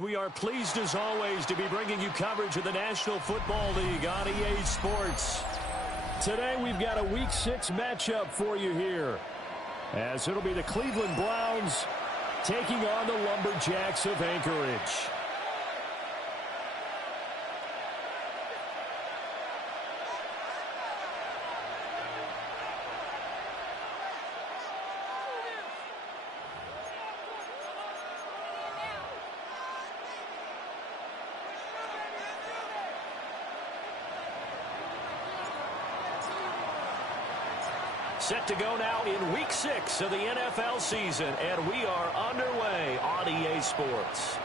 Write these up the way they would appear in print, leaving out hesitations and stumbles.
We are pleased as always to be bringing you coverage of the National Football League on EA Sports. Today we've got a Week 6 matchup for you here, as it'll be the Cleveland Browns taking on the Lumberjacks of Anchorage. Set to go now in Week 6 of the NFL season, and we are underway on EA Sports.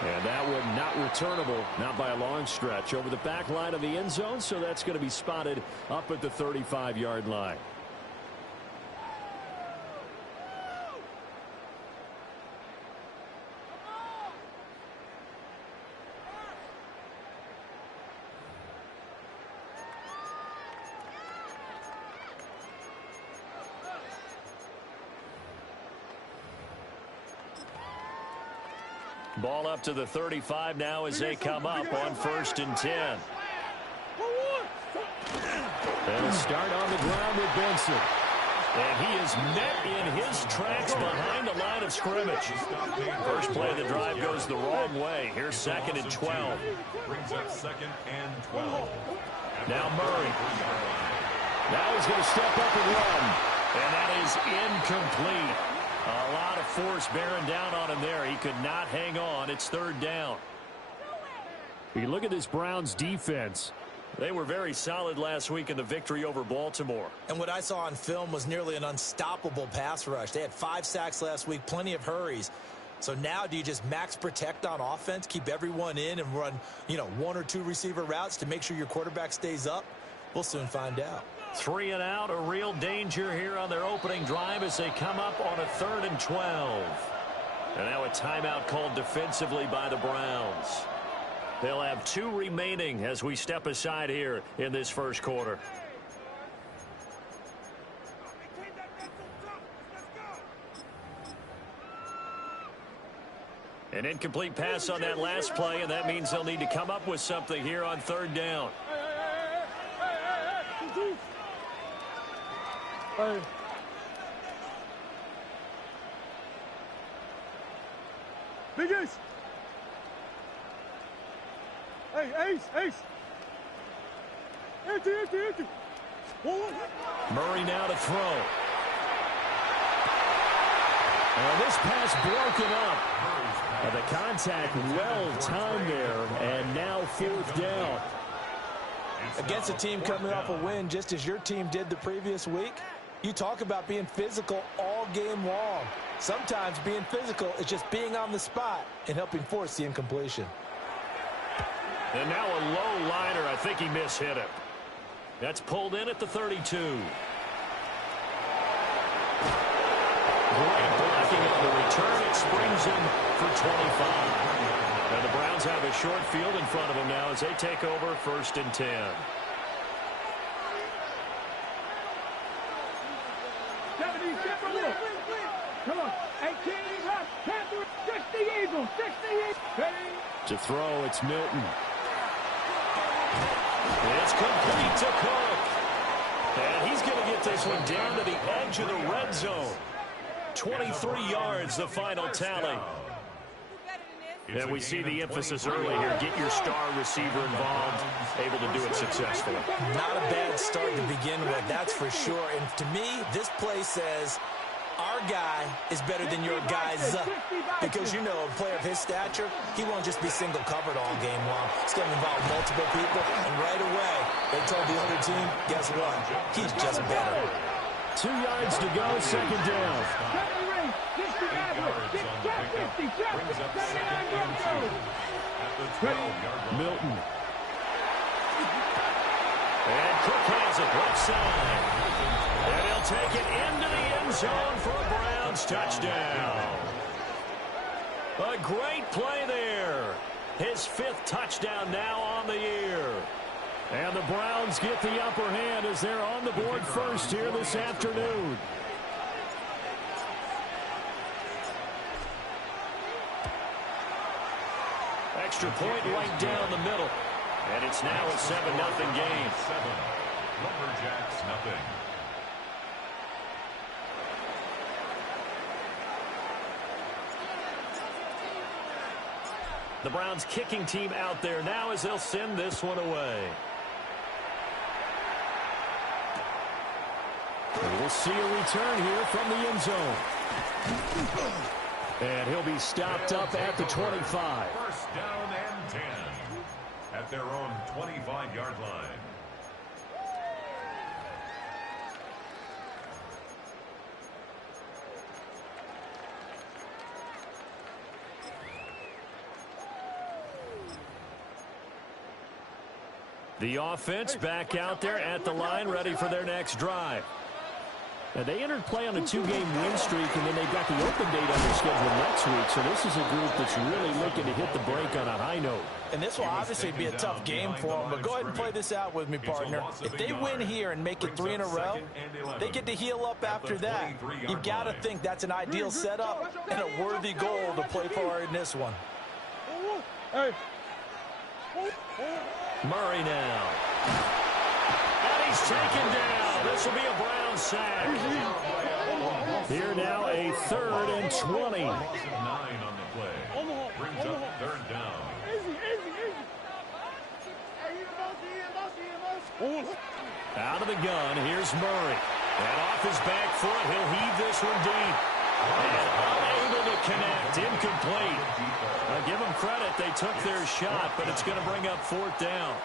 And that one not returnable, not by a long stretch, over the back line of the end zone, so that's going to be spotted up at the 35-yard line. Ball up to the 35 now as they come up on 1st and 10. They'll start on the ground with Benson. And he is met in his tracks behind the line of scrimmage. First play of the drive goes the wrong way. Here's 2nd and 12. Brings up 2nd and 12. Now Murray. Now he's going to step up and run. And that is incomplete. A lot of force bearing down on him there. He could not hang on. It's 3rd down. You look at this Browns defense. They were very solid last week in the victory over Baltimore. And what I saw on film was nearly an unstoppable pass rush. They had 5 sacks last week, plenty of hurries. So now do you just max protect on offense, keep everyone in and run, 1 or 2 receiver routes to make sure your quarterback stays up? We'll soon find out. 3 and out, a real danger here on their opening drive as they come up on a 3rd and 12. And now a timeout called defensively by the Browns. They'll have 2 remaining as we step aside here in this first quarter. An incomplete pass on that last play, and that means they'll need to come up with something here on 3rd down. Hey. Big Ace. Hey, Ace. Empty. Murray now to throw. And this pass broken up. And the contact well timed there, and now 4th down. Against a team coming off a win just as your team did the previous week, you talk about being physical all game long. Sometimes being physical is just being on the spot and helping force the incompletion. And now a low liner. I think he mishit it. That's pulled in at the 32. Great blocking on the return. It springs him for 25. And the Browns have a short field in front of them now as they take over 1st and 10. Come on. To throw, it's Milton. It's complete to Cook. And he's going to get this one down to the edge of the red zone. 23 yards, the final tally. And we see the emphasis early here. Get your star receiver involved, able to do it successfully. Not a bad start to begin with, that's for sure. And to me, this play says our guy is better than your guy's. Because, a player of his stature, he won't just be single covered all game long. It's going to involve multiple people. And right away, they told the other team, guess what? He's just better. 2 yards to go, 2nd down. Milton. And Cook has it left side. And he'll take it into the end zone for a Browns touchdown. A great play there. His 5th touchdown now on the year. And the Browns get the upper hand as they're on the board first here this afternoon. Extra point right down the middle. And it's now a 7-0 game. 7. Lumberjacks, nothing. The Browns kicking team out there now as they'll send this one away. We'll see a return here from the end zone. And he'll be stopped up at the 25. First down and 10 at their own 25-yard line. The offense back out there at the line, ready for their next drive. Now, they entered play on a 2-game win streak, and then they've got the open date on their schedule next week. So this is a group that's really looking to hit the break on a high note. And this will obviously be a tough game for them, but go ahead and play this out with me, partner. If they win here and make it 3 in a row, they get to heal up after that. You've got to think that's an ideal setup and a worthy goal to play for in this one. Murray now. And he's taken down. This will be a Brown sack. Here now a 3rd and 20. Loss of 9 on the play. Brings up 3rd down. Out of the gun, here's Murray. And off his back foot, he'll heave this one deep. And unable to connect, incomplete. Now give them credit, they took their shot, but it's going to bring up 4th down.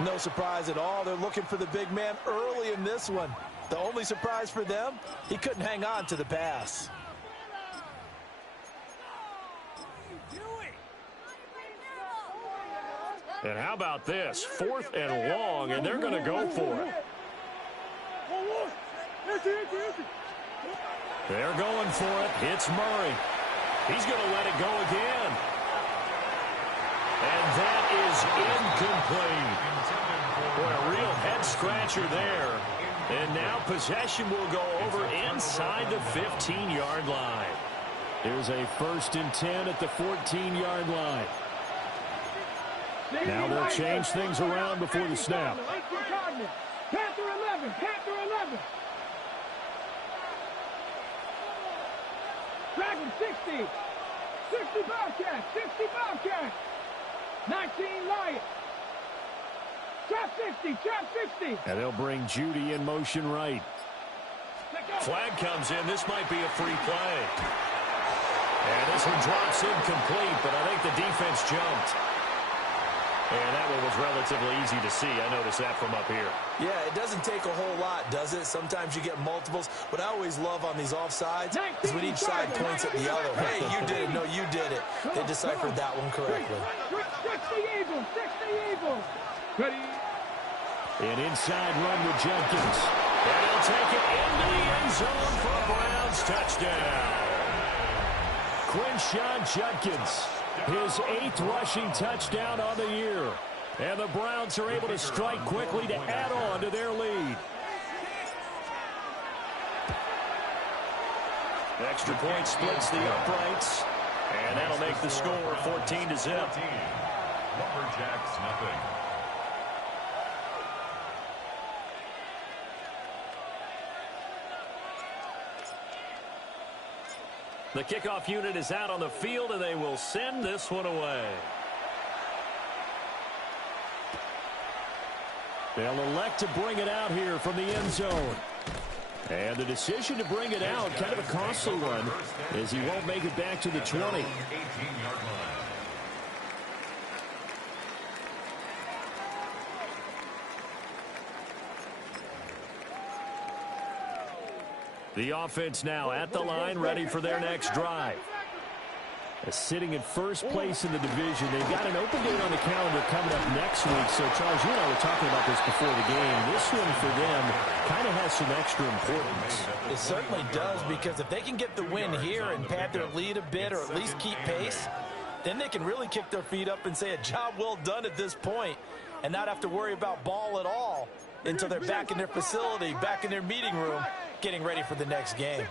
No surprise at all. They're looking for the big man early in this one. The only surprise for them, he couldn't hang on to the pass. And how about this? 4th and long, and they're going to go for it. They're going for it. It's Murray. He's going to let it go again. And that is incomplete. Boy, a real head-scratcher there. And now possession will go over inside the 15-yard line. Here's a 1st and 10 at the 14-yard line. Now they'll change things around before the snap. Panther 11, Panther 11. Dragon 60. 60 Bobcats, 60 Bobcats. 19 Lions. Trap 60, trap 60. And they'll bring Judy in motion right. Flag comes in. This might be a free play. And this one drops incomplete, but I think the defense jumped. And that one was relatively easy to see. I noticed that from up here. Yeah, it doesn't take a whole lot, does it? Sometimes you get multiples. What I always love on these offsides is when each side points at the other. Hey, you did it. No, you did it. They deciphered that one correctly. 60 Eagles, 60 Eagles. Ready? An inside run with Jenkins. And he'll take it into the end zone for a Browns touchdown. Quinshawn Judkins, his 8th rushing touchdown on the year. And the Browns are able to strike quickly to add on to their lead. Extra point splits the uprights. And that'll make the score 14-0. Lumberjacks, nothing. The kickoff unit is out on the field, and they will send this one away. They'll elect to bring it out here from the end zone. And the decision to bring it out, kind of a costly one, as he won't make it back to the 20. 18-yard line. The offense now at the line, ready for their next drive. Sitting in first place in the division. They've got an open date on the calendar coming up next week. So, Charles, you and I were talking about this before the game. This one for them kind of has some extra importance. It certainly does, because if they can get the win here and pad their lead a bit or at least keep pace, then they can really kick their feet up and say a job well done at this point and not have to worry about ball at all until they're back in their facility, back in their meeting room, getting ready for the next game.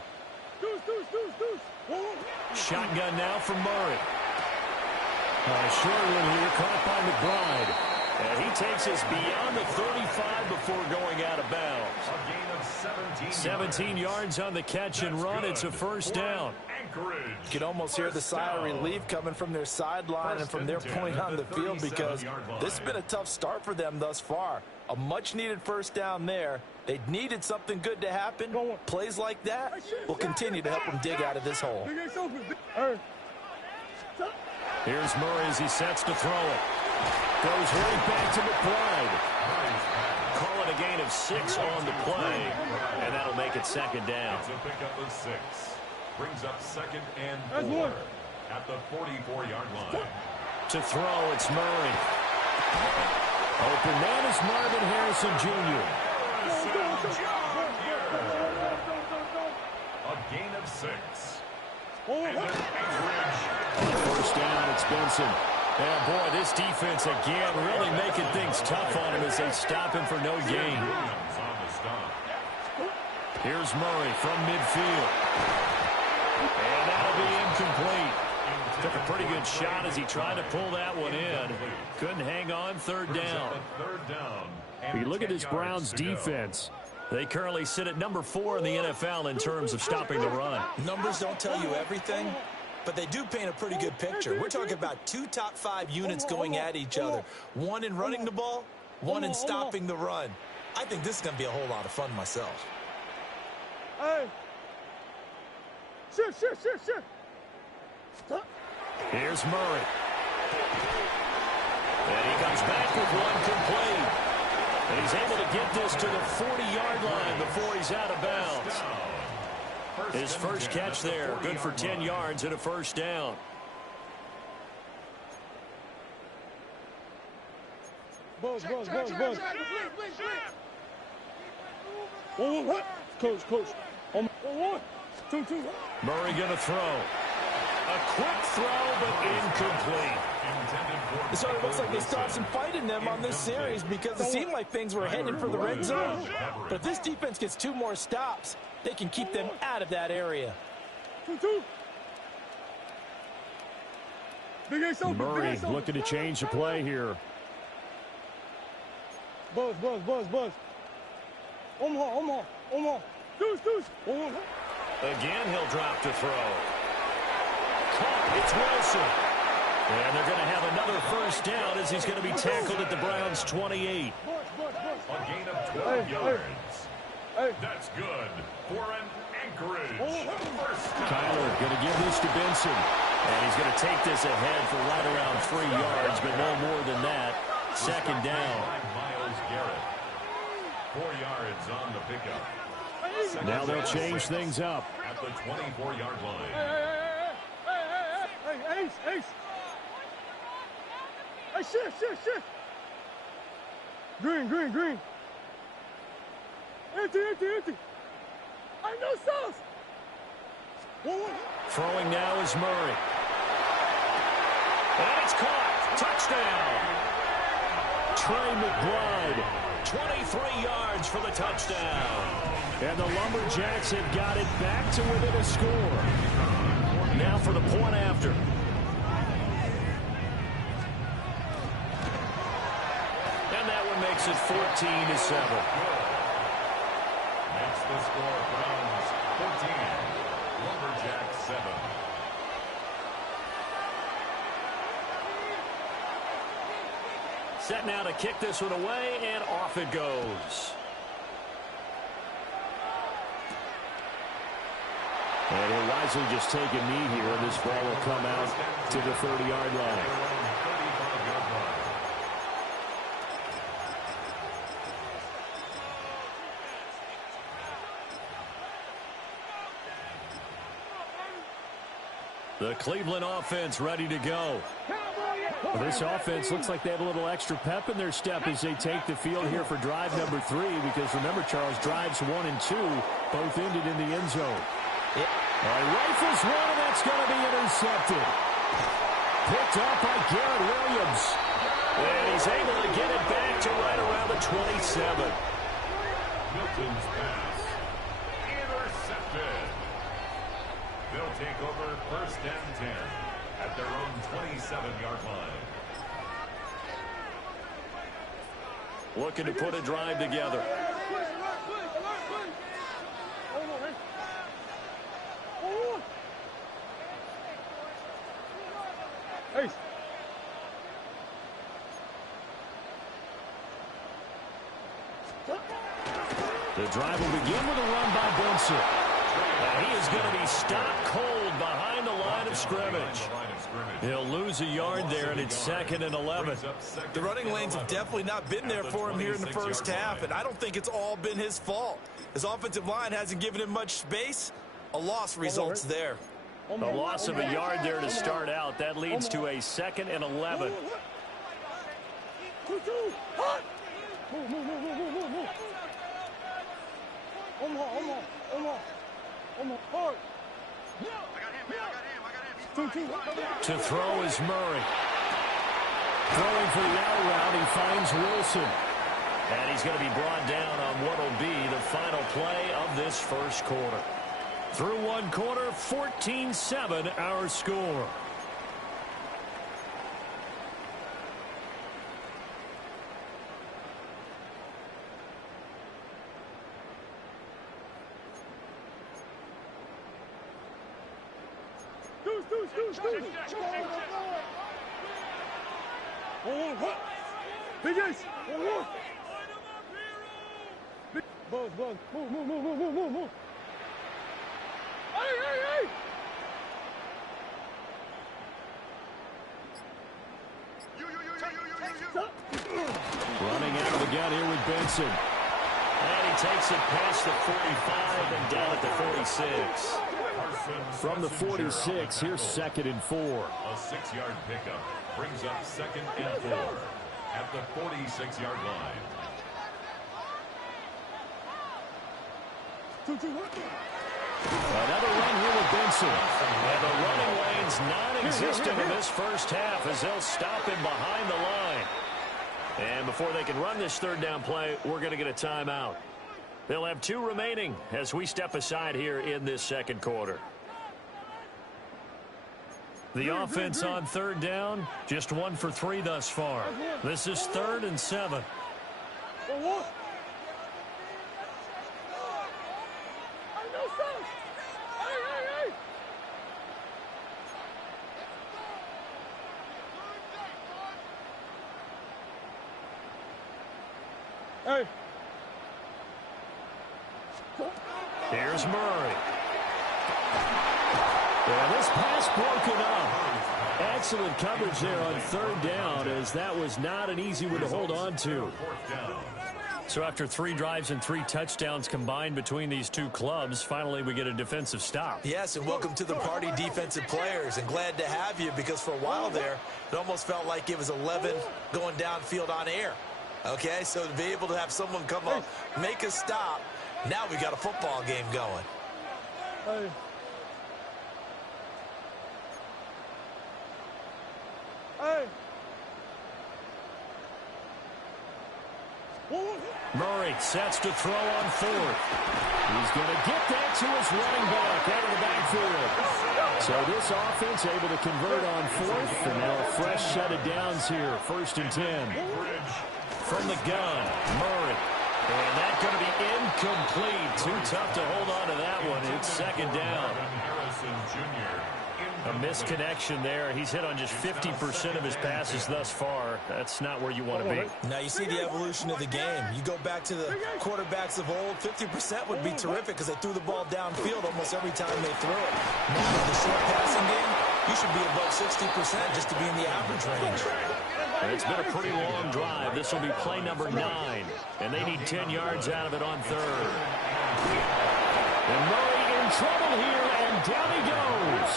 Shotgun now from Murray. Short one here, caught by McBride. And he takes us beyond the 35 before going out of bounds. A gain of 17 yards on the catch and run. It's a first down. You can almost hear the sigh of relief coming from their sideline and from their point on the field, because this has been a tough start for them thus far. A much-needed first down there. They needed something good to happen. Plays like that will continue to help them dig out of this hole. Here's Murray as he sets to throw it. Goes right back to McBride. Call it a gain of 6 on the play, and that'll make it second down. It's a pickup of 6. Brings up second and 4 at the 44-yard line. To throw, it's Murray. Open man is Marvin Harrison Jr. A gain of 6. First down, it's Benson. Yeah, boy, this defense again really making things tough on him as they stop him for no gain. Here's Murray from midfield. And that'll be incomplete. Took a pretty good shot as he tried to pull that one in. Couldn't hang on. Third down. If you look at this Browns defense, they currently sit at number 4 in the NFL in terms of stopping the run. Numbers don't tell you everything, but they do paint a pretty good picture. We're talking about 2 top 5 units going at each other. One in running the ball, one in stopping the run. I think this is going to be a whole lot of fun myself. Hey. Shift. Here's Murray. And he comes back with one complete. And he's able to get this to the 40-yard line before he's out of bounds. His first catch there, good for 10 yards and a first down. Buzz. Coach. 1, 2. Murray gonna throw. A quick throw, but incomplete. So it looks like they stopped some fight in them on this series, because it seemed like things were heading for the red zone. But if this defense gets 2 more stops, they can keep them out of that area. 2. Murray looking to change the play here. Buzz. Omaha. Deuce. Again, he'll drop to throw. It's Wilson. And they're going to have another first down as he's going to be tackled at the Browns' 28. A gain of 12 yards. That's good for an Anchorage. Kyler going to give this to Benson. And he's going to take this ahead for right around 3 yards, but no more than that. Second down. Myles Garrett. 4 yards on the pickup. Now they'll change things up. At the 24-yard line. Hey, Ace. Hey, shift. Green. Empty. I know sauce. 1. Throwing now is Murray. And it's caught. Touchdown. Trey McBride, 23 yards for the touchdown. And the Lumberjacks have got it back to within a score. Now for the point after. And that one makes it 14-7. Makes the score Browns 14. Lumberjacks 7. Set now to kick this one away, and off it goes. And he'll wisely just take a knee here, and this ball will come out to the 30-yard line. The Cleveland offense ready to go. Well, this offense looks like they have a little extra pep in their step as they take the field here for drive number 3, because remember, Charles, drives 1 and 2 both ended in the end zone. Rifles one, and that's going to be intercepted. Picked up by Garrett Williams. And he's able to get it back to right around the 27. Milton's pass. Intercepted. They'll take over first and 10 at their own 27-yard line. Looking to put a drive together. Hey. The drive will begin with a run by Benson. And he is going to be stopped cold behind the line of scrimmage. He'll lose a yard there, and it's 2nd and 11. The running lanes have definitely not been there for him here in the first half, and I don't think it's all been his fault. His offensive line hasn't given him much space. A loss results there. A loss of a yard there to start out. That leads to a 2nd and 11. To throw is Murray. Throwing for the out route, he finds Wilson. And he's going to be brought down on what will be the final play of this first quarter. Through one quarter, 14-7 our score. Move. Hey. Running out of the gun here with Benson. And he takes it past the 45 and down at the 46. From the 46, here's 2nd and 4. A 6-yard pickup brings up 2nd and 4 at the 46-yard line. Another run here with Benson. And the running lane's non-existent in this first half as they'll stop him behind the line. And before they can run this 3rd down play, we're going to get a timeout. They'll have 2 remaining as we step aside here in this 2nd quarter. The offense on 3rd down, just 1 for 3 thus far. This is 3rd and 7. Hey. Here's Murray. Yeah, this pass broken up. Excellent coverage there on 3rd down, as that was not an easy one to hold on to. So after 3 drives and 3 touchdowns combined between these two clubs, finally we get a defensive stop. Yes, and welcome to the party, defensive players, and glad to have you, because for a while there, it almost felt like it was 11 going downfield on air. Okay, so to be able to have someone come up, make a stop, now we got a football game going. Hey. Murray sets to throw on 4th. He's going to get that to his running back out of the backfield. So this offense able to convert on 4th, and now a fresh set of downs here, 1st and 10. From the gun, Murray. And that's going to be incomplete. Too tough to hold on to that one. It's 2nd down. A misconnection there. He's hit on just 50% of his passes thus far. That's not where you want to be. Now you see the evolution of the game. You go back to the quarterbacks of old, 50% would be terrific because they threw the ball downfield almost every time they threw it. Now with the short passing game, you should be above 60% just to be in the average range. And it's been a pretty long drive. This will be play number 9. And they need 10 yards out of it on 3rd. And Murray in trouble here, and down he goes.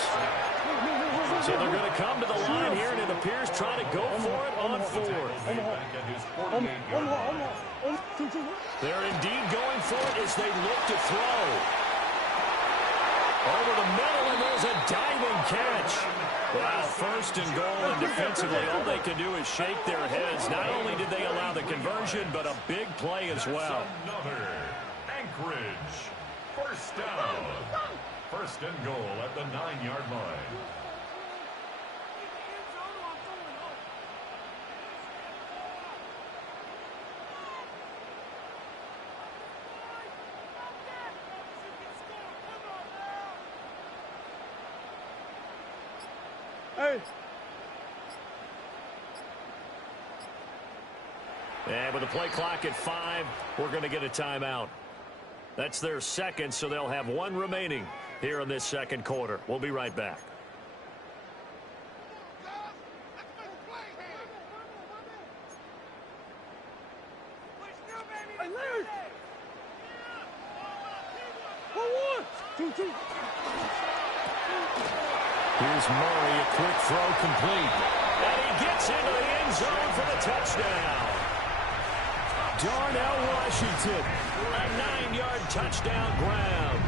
So they're going to come to the line here, and it appears trying to go for it on 4th. They're indeed going for it as they look to throw. Over the middle, and there's a diving catch. Wow, 1st and goal, and defensively, all they can do is shake their heads. Not only did they allow the conversion, but a big play as well. Another Anchorage. 1st down. 1st and goal at the 9-yard line. Hey. And with the play clock at 5, we're going to get a timeout. That's their second, so they'll have one remaining here in this second quarter. We'll be right back. Here's Murray, a quick throw complete. And he gets into the end zone for the touchdown. Darnell Washington, a 9-yard touchdown ground.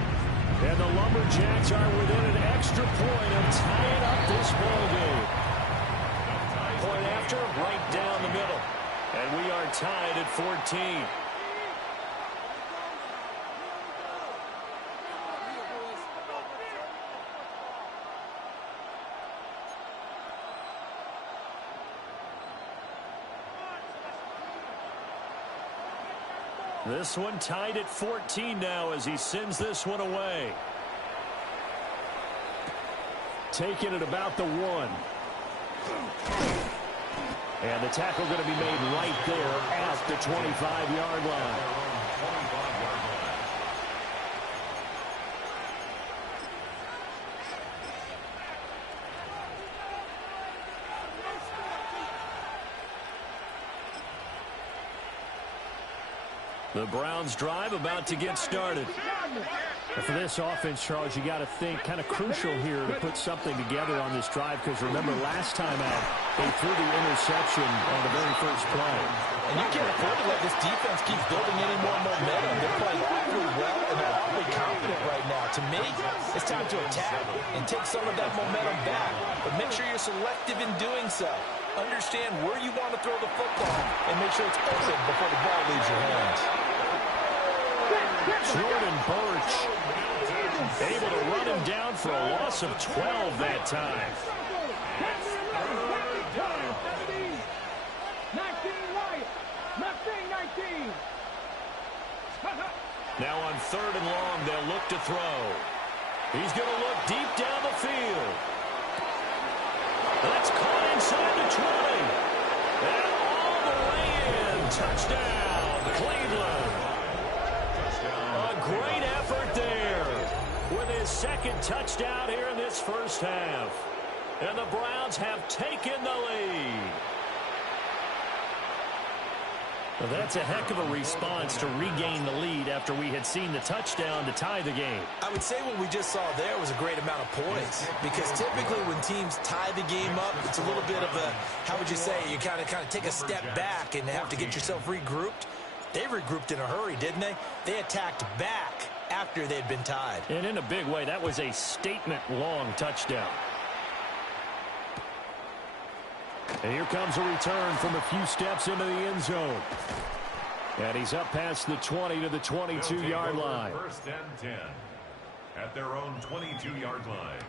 And the Lumberjacks are within an extra point of tying up this ball game. Point after, right down the middle. And we are tied at 14. This one tied at 14 now as he sends this one away. Taking it about the 1. And the tackle going to be made right there at the 25-yard line. The Browns drive about to get started. And for this offense, Charles, you got to think kind of crucial here to put something together on this drive, because remember last time out, they threw the interception on the very first play. And you can't afford to let this defense keep building any more momentum. They're playing awfully well, and they're awfully confident right now. To me, it's time to attack and take some of that momentum back. But make sure you're selective in doing so. Understand where you want to throw the football and make sure it's open before the ball leaves your hands. Jordan Birch able to run him down for a loss of 12 that time. 19. Now on 3rd and long, they'll look to throw. He's going to look deep down the field. That's caught inside the 20. And all the way in. Touchdown, Cleveland. A great effort there with his second touchdown here in this first half. And the Browns have taken the lead. Well, that's a heck of a response to regain the lead after we had seen the touchdown to tie the game. I would say what we just saw there was a great amount of poise, because typically when teams tie the game up, it's a little bit of a, how would you say, you kind of take a step back and have to get yourself regrouped. They regrouped in a hurry, didn't they? They attacked back after they'd been tied. And in a big way, that was a statement-long touchdown. And here comes a return from a few steps into the end zone. And he's up past the 20 to the 22-yard line. 1st and 10 at their own 22-yard line.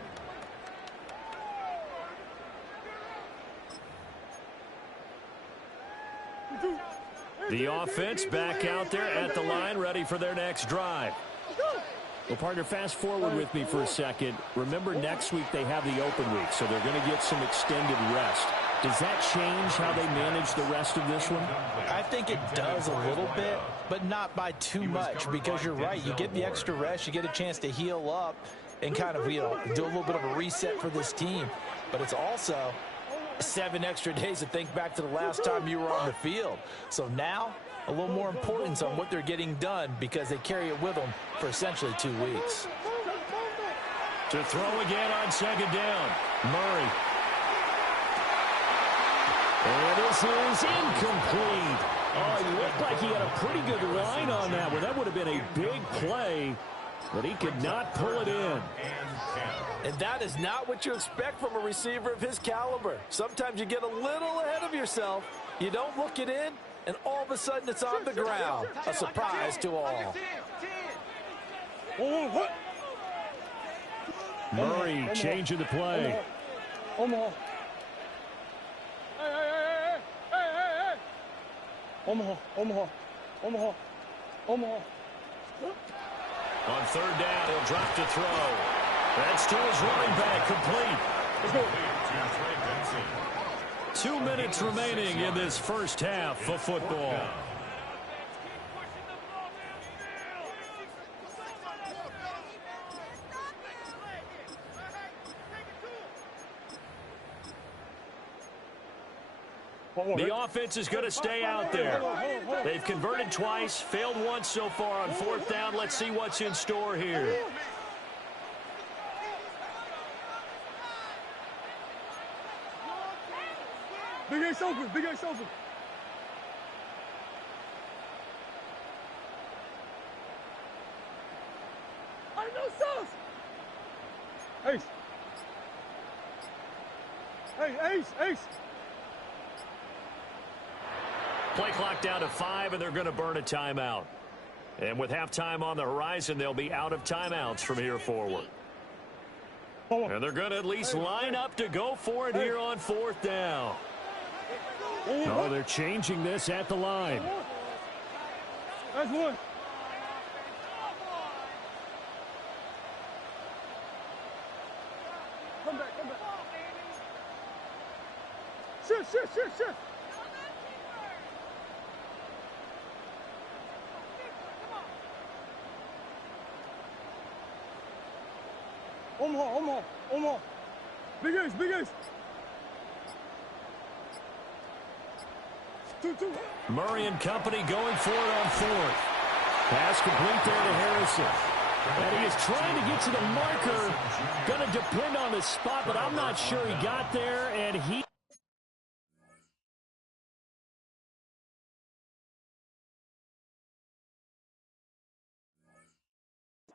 The offense back out there at the line, ready for their next drive. Well, partner, fast forward with me for a second. Remember, next week they have the open week, so they're going to get some extended rest. Does that change how they manage the rest of this one? I think it does a little bit, but not by too much, because you're right. You get the extra rest, you get a chance to heal up and kind of, do a little bit of a reset for this team. But it's also 7 extra days to think back to the last time you were on the field. So now, a little more importance on what they're getting done, because they carry it with them for essentially 2 weeks. To throw again on 2nd down, Murray. And this is incomplete. Oh, he looked like he had a pretty good line on that one. That would have been a big play, but he could not pull it in. And that is not what you expect from a receiver of his caliber. Sometimes you get a little ahead of yourself. You don't look it in, and all of a sudden it's on the ground. A surprise to all. Murray changing the play. Omaha. Omaha. On 3rd down, he'll drop to throw. That's to his running back, complete. Let's go. minutes remaining in this first half of football. The offense is going to stay out there. They've converted twice, failed once so far on fourth down. Let's see what's in store here. Big Ace open, Big Ace open. I know sauce. Ace. Hey, Ace, Ace. Play clock down to 5, and they're going to burn a timeout. And with halftime on the horizon, they'll be out of timeouts from here forward. And they're going to at least line up to go for it here on fourth down. Oh, they're changing this at the line. That's one. Come back, come back. Shift, shift, shift, shift. Omaha. Big Ace, Big Ace. Two. Murray and company going for it on fourth. Pass complete there to Harrison. And he is trying to get to the marker. Going to depend on the spot, but I'm not sure he got there, and he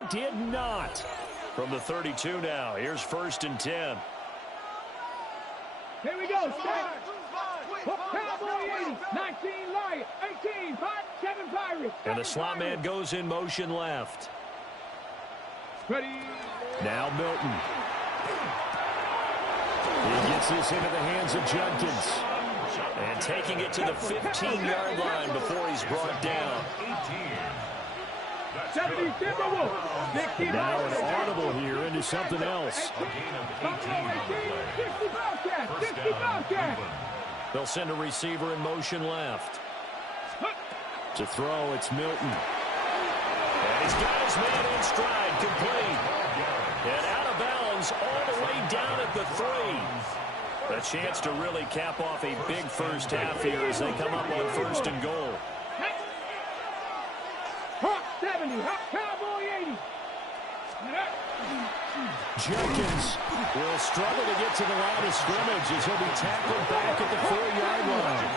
did not. From the 32 now, here's 1st and 10. Here we go. Start. Cowboy 80, 19 Lion, 18 7 Pirates. And the slot man goes in motion left. Ready. now Milton. He gets this into the hands of Judkins. And taking it to the 15-yard line before he's brought down. 70 Timberwolves. Now an audible here into something else. 60 Bobcats. They'll send a receiver in motion left. To throw, it's Milton. And he's got his man in stride, complete. And out of bounds all the way down at the 3. A chance to really cap off a big first half here as they come up on 1st and goal. Hawk 70, Hawk Cowboy 80. Judkins will struggle to get to the line of scrimmage as he'll be tackled back at the 4-yard line.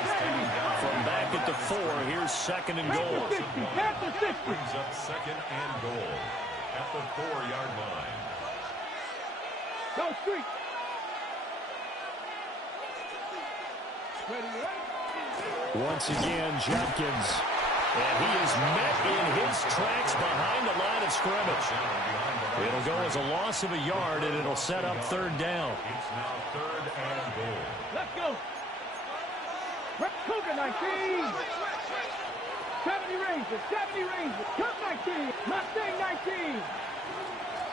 From back at the 4, here's 2nd and goal. Brings up 2nd and goal at the 4-yard line. Go street. Once again, Judkins. And he is met in his tracks behind the line of scrimmage. It'll go as a loss of a yard, and it'll set up 3rd down. It's now 3rd and goal. Let's go. Cougar 19. 70 Rangers. Cup 19. Mustang 19.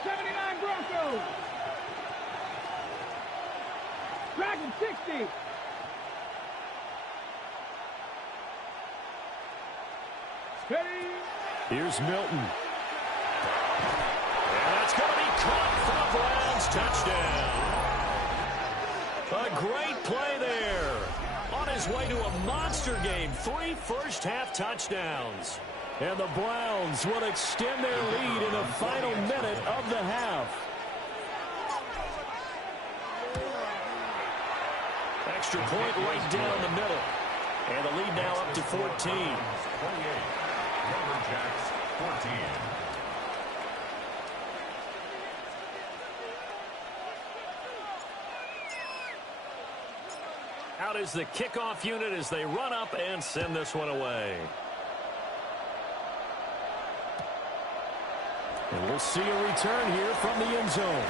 79 Broncos. Dragon 60. Ready. Here's Milton. And that's going to be caught for a Browns touchdown. A great play there. On his way to a monster game. 3 first-half touchdowns. And the Browns will extend their lead in the final minute of the half. Extra point right down the middle. And the lead now up to 14. 28. Lumberjacks 14. Out is the kickoff unit as they run up and send this one away. And we'll see a return here from the end zone.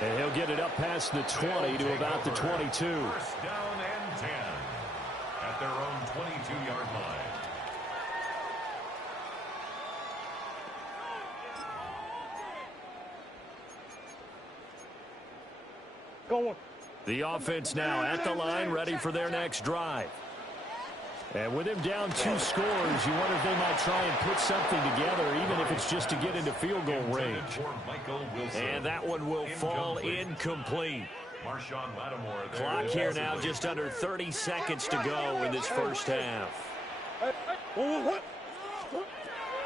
And he'll get it up past the 20 to about the 22. 1st down and 10 at their own 22-yard line. Going. The offense now at the line, ready for their next drive. And with him down 2 scores, you wonder if they might try and put something together, even if it's just to get into field goal range. And that one will fall incomplete. Clock here now just under 30 seconds to go in this first half.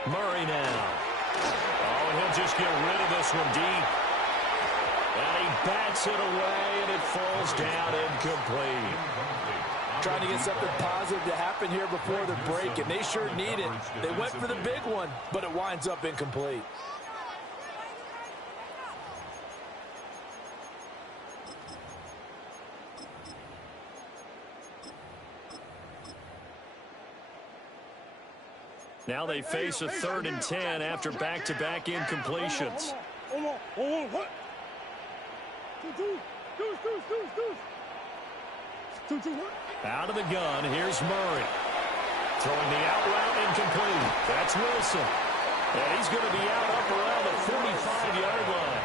Murray now. Oh, and he'll just get rid of this one deep. And he bats it away, and it falls down incomplete. Trying to get something positive to happen here before the break, and they sure need it. They went for the big one, but it winds up incomplete. Now they face a 3rd and 10 after back-to-back incompletions. Out of the gun, here's Murray. Throwing the out route incomplete. That's Wilson. And he's going to be out up around the 45-yard line.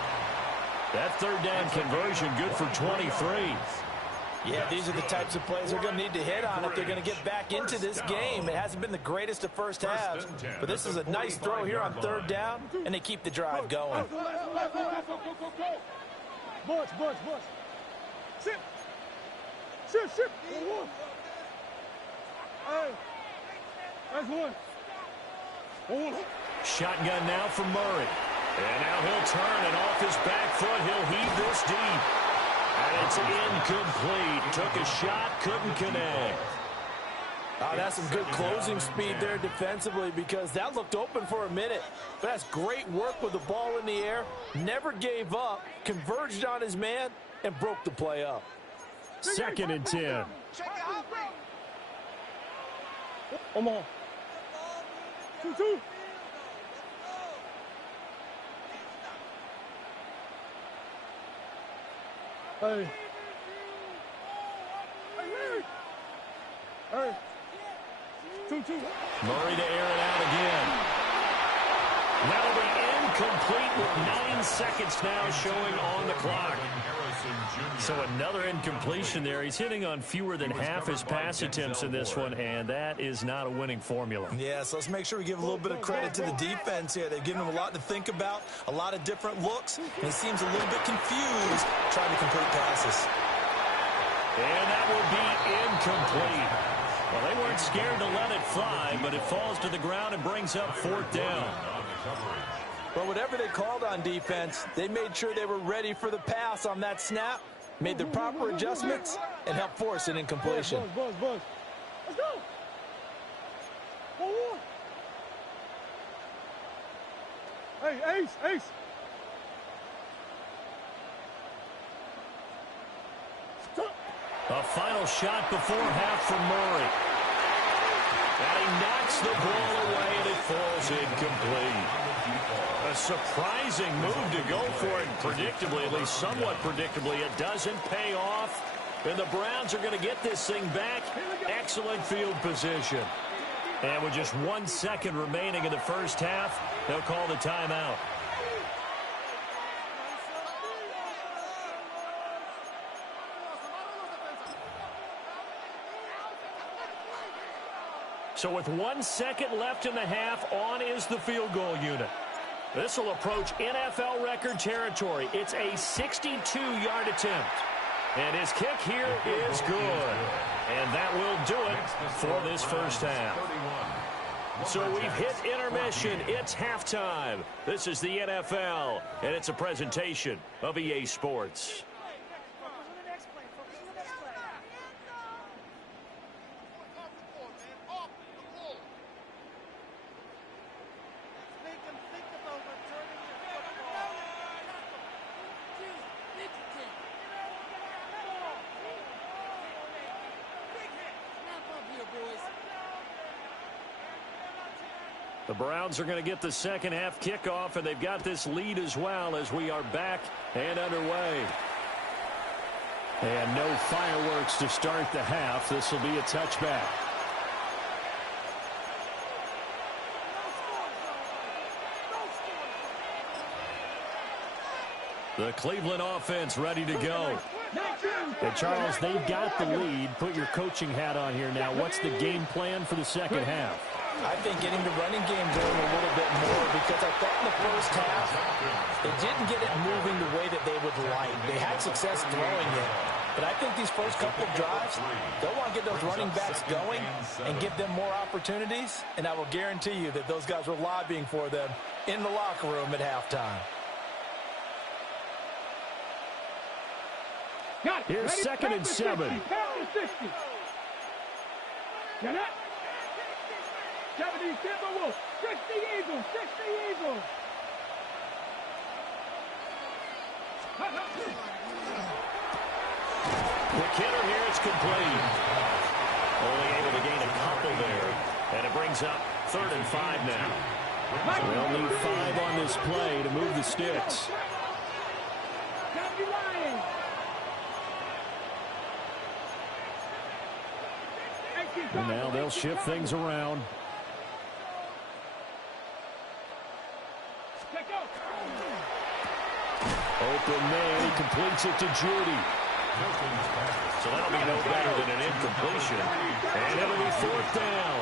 That 3rd down conversion good for 23. Yeah, these are the types of plays they're going to need to hit on if they're going to get back into this game. It hasn't been the greatest of first halves, but this is a nice throw here on 3rd down, and they keep the drive going. Sit. Sit. Hey. That's one. Shotgun now for Murray. And now he'll turn, and off his back foot, he'll heave this deep. And it's incomplete. Took a shot, couldn't connect. Oh, that's some good closing speed there defensively, because that looked open for a minute. But that's great work with the ball in the air. Never gave up, converged on his man, and broke the play up. 2nd and 10. Come on. 2-2. Hey. Hey. 2-2. Murray to air it out again. That'll be incomplete with 9 seconds now showing on the clock. So another incompletion there. He's hitting on fewer than half his pass attempts in this one, and that is not a winning formula. Yeah, so let's make sure we give a little bit of credit to the defense here. They've given him a lot to think about, a lot of different looks, and he seems a little bit confused trying to complete passes. And that will be incomplete. Well, they weren't scared to let it fly, but it falls to the ground and brings up 4th down. But whatever they called on defense, they made sure they were ready for the pass on that snap, made the proper adjustments, and helped force an incompletion. Buzz. Let's go. 4-1. Hey, Ace. A final shot before half from Murray. And he knocks the ball away, and it falls incomplete. A surprising move to go for it, predictably, at least somewhat predictably. It doesn't pay off, and the Browns are going to get this thing back. Excellent field position. And with just 1 second remaining in the first half, they'll call the timeout. So with 1 second left in the half, on is the field goal unit. This will approach NFL record territory. It's a 62-yard attempt. And his kick here is good. And that will do it for this first half. So we've hit intermission. It's halftime. This is the NFL, and it's a presentation of EA Sports. The Browns are going to get the second half kickoff, and they've got this lead as well as we are back and underway. And no fireworks to start the half. This will be a touchback. The Cleveland offense ready to go. And Charles, they've got the lead. Put your coaching hat on here now. What's the game plan for the second half? I think getting the running game going a little bit more, because I thought in the first half they didn't get it moving the way that they would like. They had success throwing it, but I think these first couple of drives, they'll want to get those running backs going and give them more opportunities, and I will guarantee you that those guys were lobbying for them in the locker room at halftime. Here's 2nd and 7. Get it? 70 Timberwolves, 60 Eagles, 60 Eagles. McKinnon here, it's complete. Only able to gain a couple there. And it brings up 3rd and 5 now. They'll need 5 on this play to move the sticks. And now they'll shift things around. Open man, he completes it to Judy. So that'll be no better than an incompletion. And it'll be 4th down.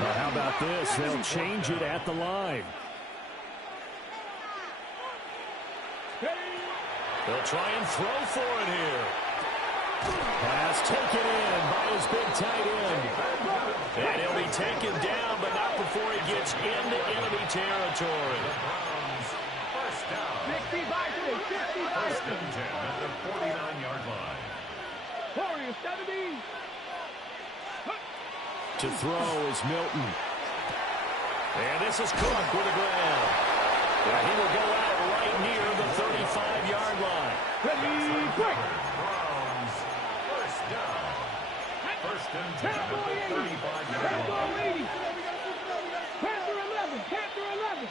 Now how about this? They'll change it at the line. They'll try and throw for it here. Pass taken in by his big tight end. And he'll be taken down, but not before he gets into enemy territory. First down. 60 Vikings, 60 First Vikings. and 10 at the 49-yard line. Warriors, 70. To throw is Milton. And this is Cook with the ground. And he will go out right near the 35-yard line. Ready, quick. Browns. First down. First and 10 at the 35-yard line. Panther 11, Panther 11.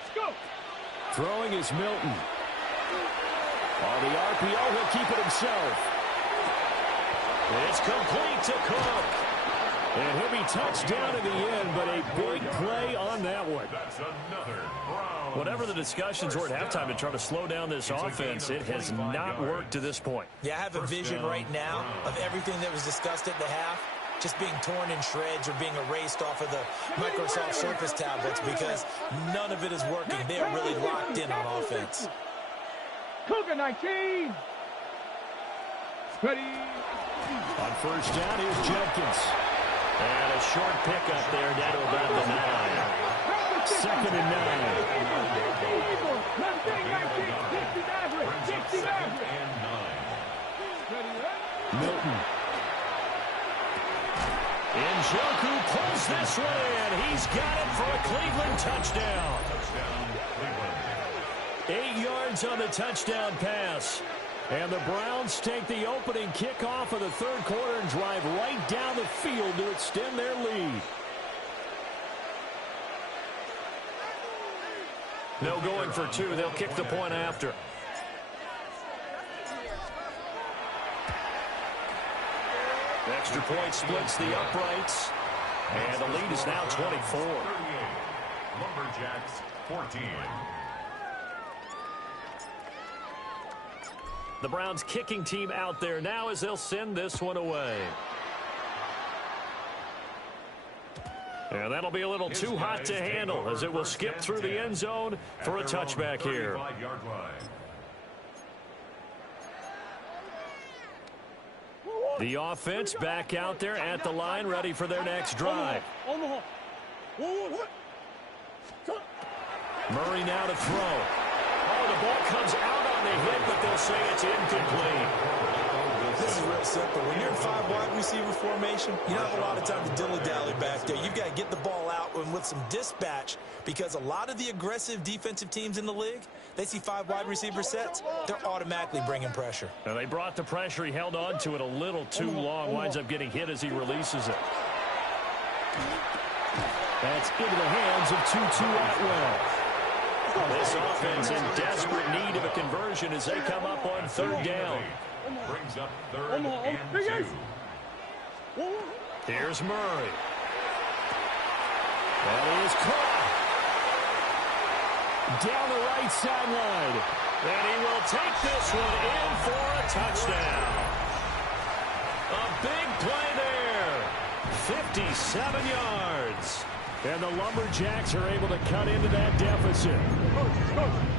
Let's go. Throwing is Milton. On the RPO, he'll keep it himself. It's complete to Cook. And he'll be touched down in the end, but a big play on that one. That's another Browns. Whatever the discussions were at halftime to try to slow down this offense, it has not worked to this point. Yeah, I have a vision right now of everything that was discussed at the half just being torn in shreds or being erased off of the Microsoft Surface tablets, because none of it is working. They are really locked in on offense. Cougar 19. Ready. On first down, here's Jenkins. And a short pickup there down to about the 9. 2nd and 9. Milton. Njoku pulls this one in. He's got it for a Cleveland touchdown. 8 yards on the touchdown pass. And the Browns take the opening kickoff of the 3rd quarter and drive right down the field to extend their lead. No going for 2. They'll kick the point after. Extra point splits the uprights. And the lead is now 24. Lumberjacks 14. The Browns kicking team out there now as they'll send this one away. And that'll be a little too hot to handle as it will skip through the end zone for a touchback here. The offense back out there at the line, ready for their next drive. Murray now to throw. Oh, the ball comes out on the hit, but they'll say it's incomplete. This is real simple. When you're in 5 wide receiver formation, you don't have a lot of time to dilly-dally back there. You've got to get the ball out and with some dispatch, because a lot of the aggressive defensive teams in the league, they see 5 wide receiver sets, they're automatically bringing pressure. Now they brought the pressure. He held on to it a little too long. Winds up getting hit as he releases it. That's into the hands of Tutu Atwell. This offense in desperate need of a conversion as they come up on 3rd down. Brings up 3rd and 2. Here's Murray. That is caught. Down the right sideline. And he will take this one in for a touchdown. A big play there. 57 yards. And the Lumberjacks are able to cut into that deficit.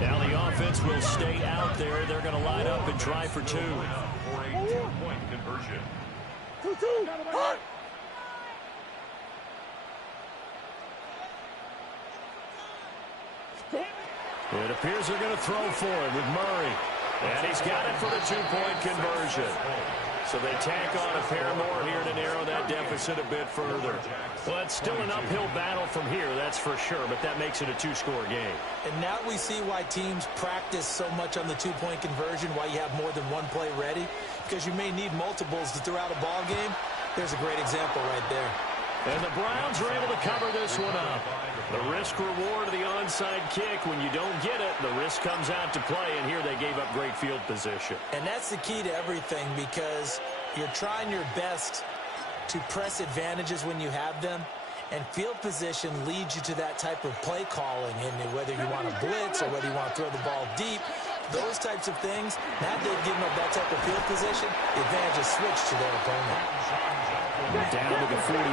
Now the offense will stay out there. They're going to line up and try for two. For a two-point conversion. It appears they're going to throw for it with Murray. And he's got it for the two-point conversion. So they tack on a pair more here to narrow that deficit a bit further. Well, it's still an uphill battle from here, that's for sure, but that makes it a two-score game. And now we see why teams practice so much on the two-point conversion, why you have more than one play ready, because you may need multiples to throw out a ball game. There's a great example right there. And the Browns are able to cover this one up. The risk-reward of the onside kick, when you don't get it, the risk comes out to play, and here they gave up great field position. And that's the key to everything, because you're trying your best to press advantages when you have them, and field position leads you to that type of play calling, and whether you want to blitz or whether you want to throw the ball deep, those types of things, now they've given up that type of field position, the advantage is switched to their opponent. Down to the 41.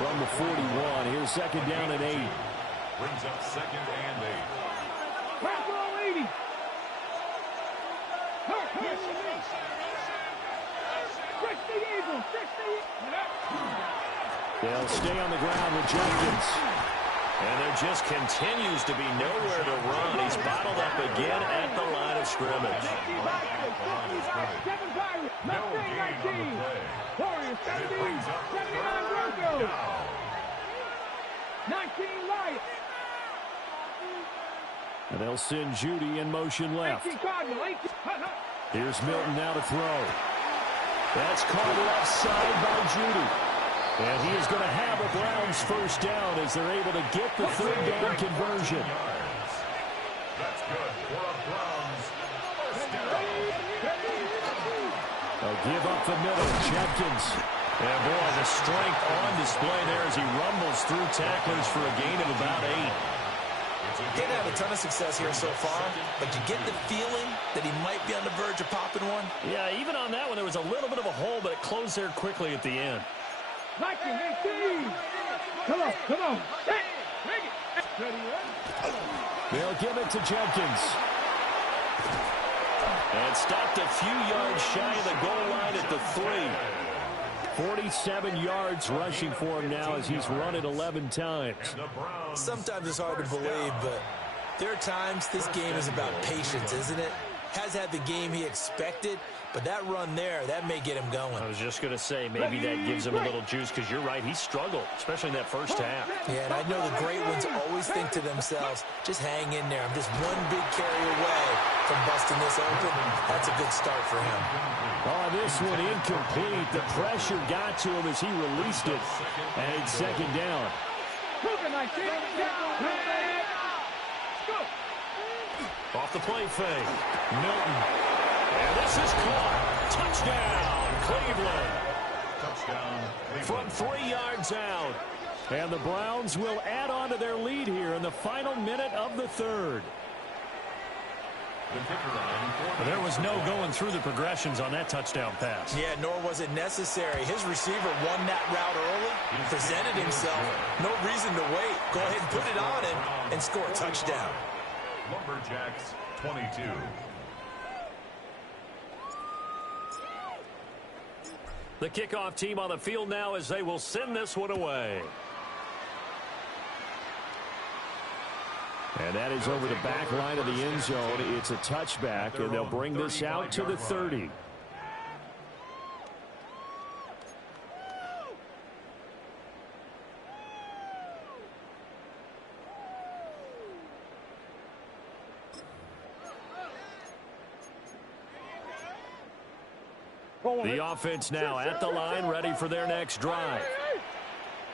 From the 41, here's second down and 8. Brings up second and 8. Pass ball 80. They'll stay on the ground with Jenkins. And there just continues to be nowhere to run. He's bottled up again at the line of scrimmage. No gain on the play. Warriors 70, 79 Broncos. 19 Lions. And they'll send Judy in motion left. 18 Cardinal. 18. Here's Milton now to throw. That's caught left side by Judy. And he is going to have a Browns first down as they're able to get the third down conversion. That's good for a Browns first down. They'll give up the middle. Jenkins. And boy, the strength on display there as he rumbles through tacklers for a gain of about 8. He didn't have a ton of success here so far, but you get the feeling that he might be on the verge of popping one. Yeah, even on that one, there was a little bit of a hole, but it closed there quickly at the end. Come on, come on. Take it. Ready, They'll give it to Jenkins. And stopped a few yards shy of the goal line at the 3. 47 yards rushing for him now as he's run it 11 times. Sometimes it's hard to believe, but there are times this game is about patience, isn't it? Has had the game he expected, but that run there, that may get him going. I was just going to say, maybe that gives him a little juice, because you're right, he struggled, especially in that first half. Yeah, and I know the great ones always think to themselves, just hang in there. I'm just one big carry away from busting this open. That's a good start for him. Oh, this one incomplete. The pressure got to him as he released it. And it's second down. Off the play fake. Milton. And this is caught. Touchdown, Cleveland. From 3 yards out. And the Browns will add on to their lead here in the final minute of the third. There was no going through the progressions on that touchdown pass. Yeah, nor was it necessary. His receiver won that route early, presented himself. No reason to wait. Go ahead and put it on him and score a touchdown. Lumberjacks 22. The kickoff team on the field now as they will send this one away. And that is over the back line of the end zone. It's a touchback, and they'll bring this out to the 30. The offense now at the line, ready for their next drive.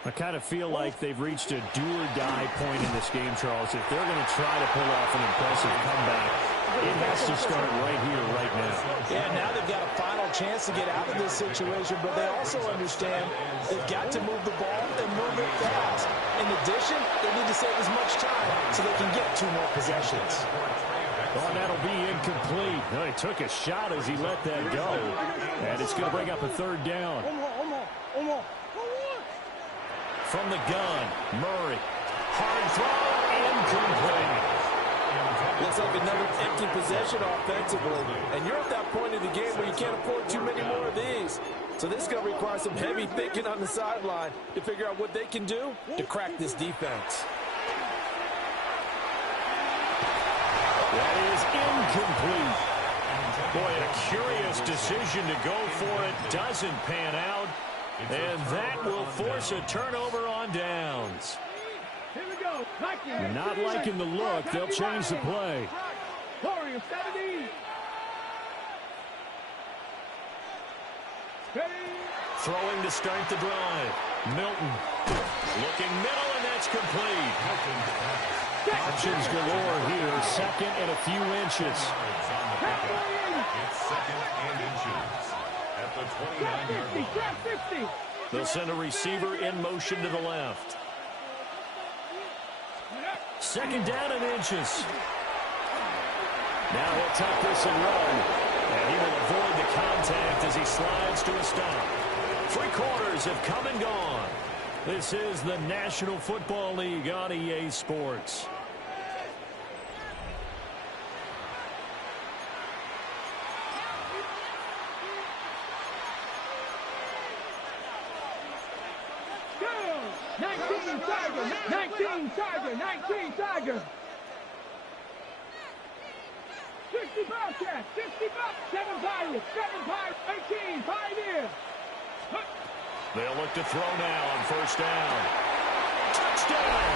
I kind of feel like they've reached a do-or-die point in this game, Charles. If they're going to try to pull off an impressive comeback, it has to start right here, right now. Yeah, now they've got a final chance to get out of this situation, but they also understand they've got to move the ball and move it fast. In addition, they need to save as much time so they can get 2 more possessions. Oh, and that'll be incomplete. No, he took a shot as he let that go. And it's going to bring up a third down. From the gun, Murray. Hard throw, incomplete. Looks like another empty possession offensively. And you're at that point in the game where you can't afford too many more of these. So this is going to require some heavy thinking on the sideline to figure out what they can do to crack this defense. That is incomplete. Boy, a curious decision to go for it. Doesn't pan out. And that will force a turnover on downs. Here we go. Not liking the look. They'll change the play. Warriors 70. Throwing to start the drive. Milton. Looking middle, and that's complete. Options galore here. Second and a few inches. It's second and inches at the 29-yard line. They'll send a receiver in motion to the left. Second down and inches. Now he'll tuck this and run. And he will avoid the contact as he slides to a stop. 3 quarters have come and gone. This is the National Football League on EA Sports. Go! 19 Tiger! 19 Tiger! 19 Tiger! 60 Bobcats! 60 Bobcats! 7 Pirates! 7 Pirates! 18 Pioneers! They'll look to throw now on first down. Touchdown!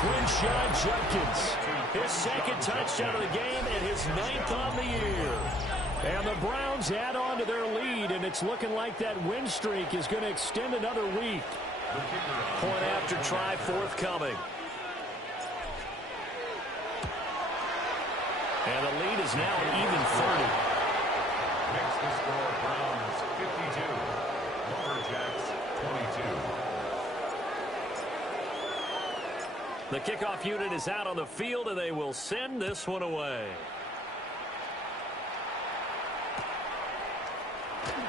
Quinshaw Judkins. His second touchdown of the game and his 9th on the year. And the Browns add on to their lead, and it's looking like that win streak is going to extend another week. Point after try forthcoming. And the lead is now an even 30. Next to score, Browns 52. Lumberjacks 22. The kickoff unit is out on the field, and they will send this one away.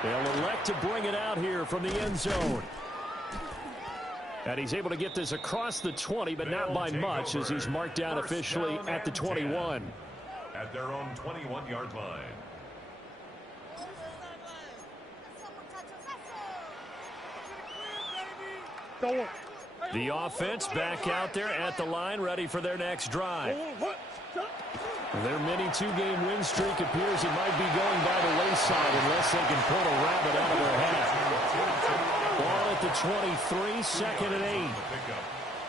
They'll elect to bring it out here from the end zone. And he's able to get this across the 20, but not by much as he's marked down officially at the 21. At their own 21-yard line. The offense back out there at the line, ready for their next drive. Their mini 2-game win streak appears it might be going by the wayside unless they can pull a rabbit out of their hat. Ball at the 23, second and 8.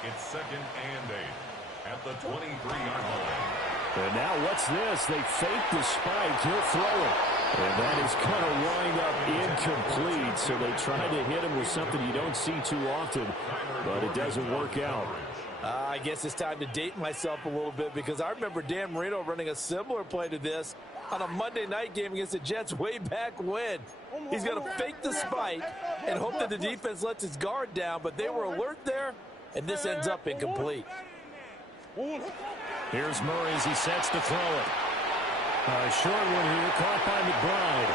It's second and 8 at the 23-yard line. And now what's this? They fake the spike. He'll throw it. And that is going to wind up incomplete. So they tried to hit him with something you don't see too often, but it doesn't work out. I guess it's time to date myself a little bit because I remember Dan Marino running a similar play to this on a Monday night game against the Jets way back when. He's going to fake the spike and hope that the defense lets its guard down, but they were alert there, and this ends up incomplete. Here's Murray as he sets to throw it. A short one here, caught by McBride.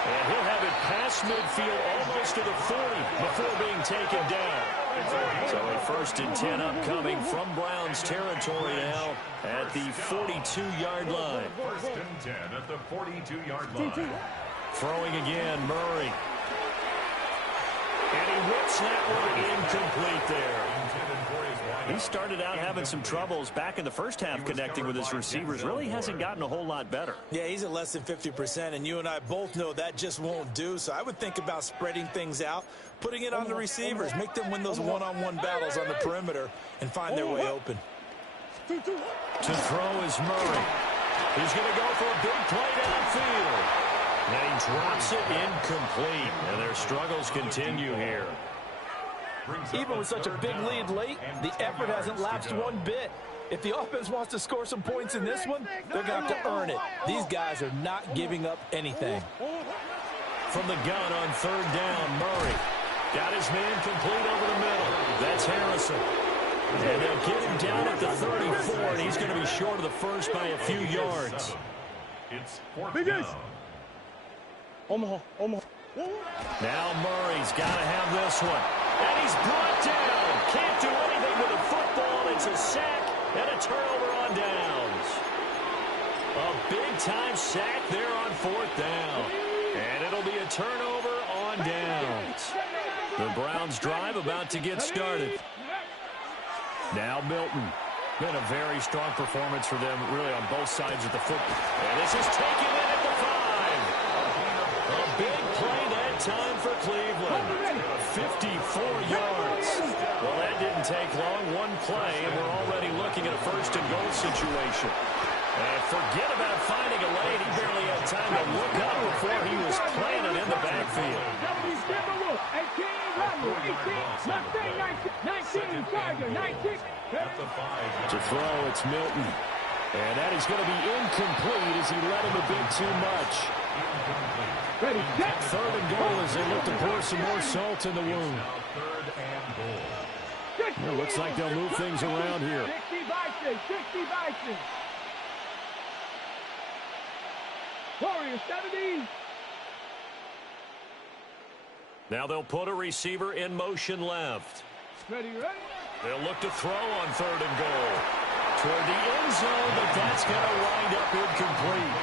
And he'll have it past midfield almost to the 40 before being taken down. So a 1st and 10 upcoming from Browns territory now at the 42-yard line. 1st and 10 at the 42-yard line. Throwing again, Murray. And he whips that one incomplete there. He started out having some troubles back in the first half connecting with his receivers. Really hasn't gotten a whole lot better. Yeah, he's at less than 50%, and you and I both know that just won't do. So I would think about spreading things out, putting it on the receivers, make them win those one-on-one battles on the perimeter, and find their way open. To throw is Murray. He's going to go for a big play downfield. And he drops it incomplete. And their struggles continue here. Even with such a big lead late, the effort hasn't lapsed one bit. If the offense wants to score some points in this one, they're going to have to earn it. These guys are not giving up anything. From the gun on 3rd down, Murray got his man complete over the middle. That's Harrison. And they'll get him down at the 34, and he's going to be short of the first by a few yards. It's fourth down. Now Murray's got to have this one. And he's brought down. Can't do anything with the football. It's a sack and a turnover on downs. A big-time sack there on fourth down. And it'll be a turnover on downs. The Browns' drive about to get started. Now Milton. Been a very strong performance for them, really, on both sides of the football. And this is taken in at the 5. A big play that time for Cleveland. 54 yards. Well, that didn't take long. One play, and we're already looking at a first-and-goal situation. And forget about finding a lane. He barely had time to look up before he was planted in the backfield. 19, To throw, it's Milton. And that is going to be incomplete as he let him a bit too much. ready, set. Third and goal as they look to pour some more salt in the wound. Third and goal. It looks like they'll move things around here. 60 Bison. Warriors 70. Now they'll put a receiver in motion left. Ready. They'll look to throw on third and goal. Toward the end zone, but that's going to wind up incomplete.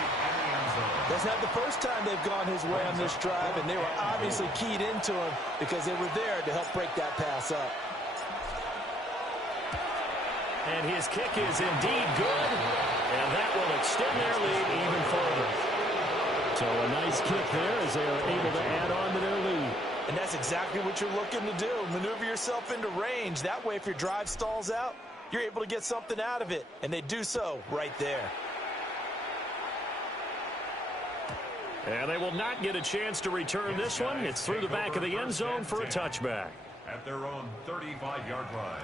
That's not the first time they've gone his way on this drive, and they were obviously keyed into him because they were there to help break that pass up. And his kick is indeed good, and that will extend their lead even further. So a nice kick there as they are able to add on to their lead. And that's exactly what you're looking to do. Maneuver yourself into range. That way, if your drive stalls out, you're able to get something out of it. And they do so right there. And they will not get a chance to return this one. It's through the back of the end zone for a touchback. At their own 35-yard line.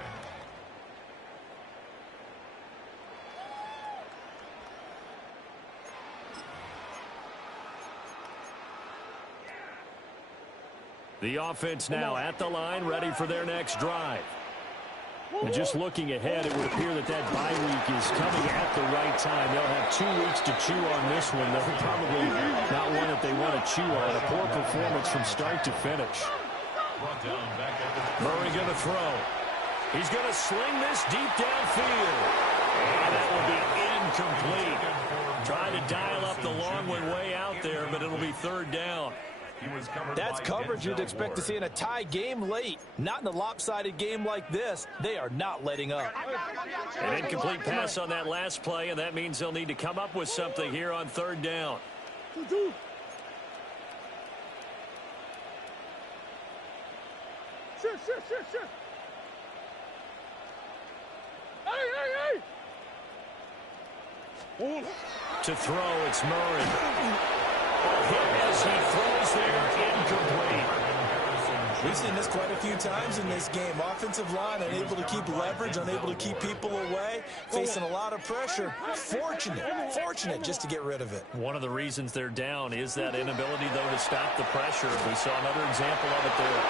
The offense now at the line, ready for their next drive. And just looking ahead, it would appear that bye week is coming at the right time. They'll have 2 weeks to chew on this one. They're probably not one that they want to chew on. A poor performance from start to finish. Murray going to throw. He's going to sling this deep downfield. And that will be incomplete. Trying to dial up the long one way out there, but it'll be third down. That's coverage you'd expect to see in a tie game late. Not in a lopsided game like this. They are not letting up. An incomplete pass on that last play, and that means they'll need to come up with something here on third down. Sure. Hey. To throw, it's Murray. Hit as he throws there, incomplete. We've seen this quite a few times in this game. Offensive line unable to keep leverage, unable to keep people away, facing a lot of pressure. Fortunate just to get rid of it. One of the reasons they're down is that inability, though, to stop the pressure. We saw another example of it there.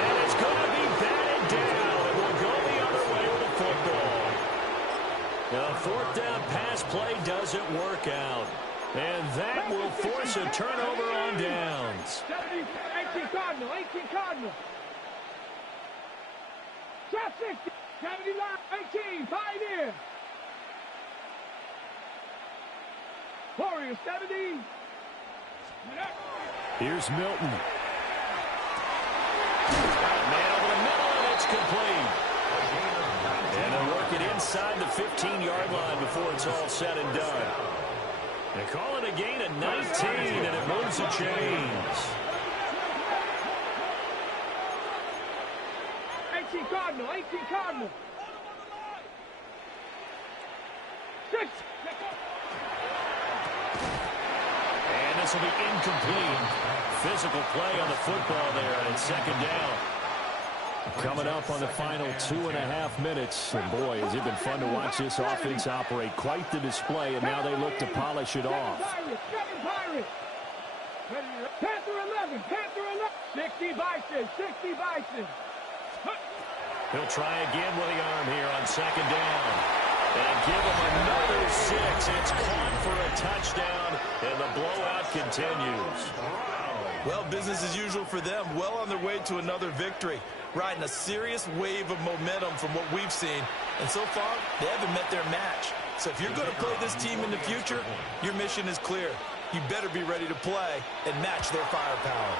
And it's going to be batted down. It will go the other way with the football. Now, fourth down pass play doesn't work out. And that will force a turnover on downs. 18 Cardinal. Drop 60. 70 line. 18. Pioneer. Warriors 70. Here's Milton. Man over the middle, and it's complete. And they'll work it inside the 15-yard line before it's all said and done. They call it a gain of 19, and it moves the chains. 18 Cardinal. And this will be incomplete. Physical play on the football there, and it's second down. Coming up on the final 2.5 minutes. And boy, has it been fun to watch this offense operate. Quite the display, and now they look to polish it off. Panther 11. 60 Bison. He'll try again with the arm here on second down. And give him another 6. It's caught for a touchdown, and the blowout continues. Well, business as usual for them. Well on their way to another victory. Riding a serious wave of momentum from what we've seen. And so far, they haven't met their match. So if you're going to play this team in the future, your mission is clear. You better be ready to play and match their firepower.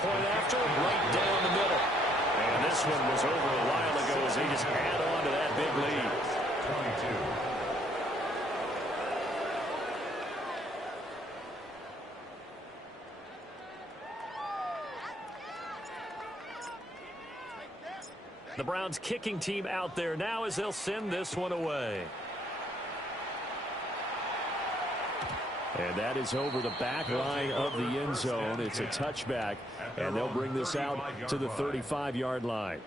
Point after, right down the middle. And this one was over a while ago as they just add on to that big lead. 22. The Browns kicking team out there now as they'll send this one away. And that is over the back line of the end zone. It's a touchback, and they'll bring this out to the 35-yard line.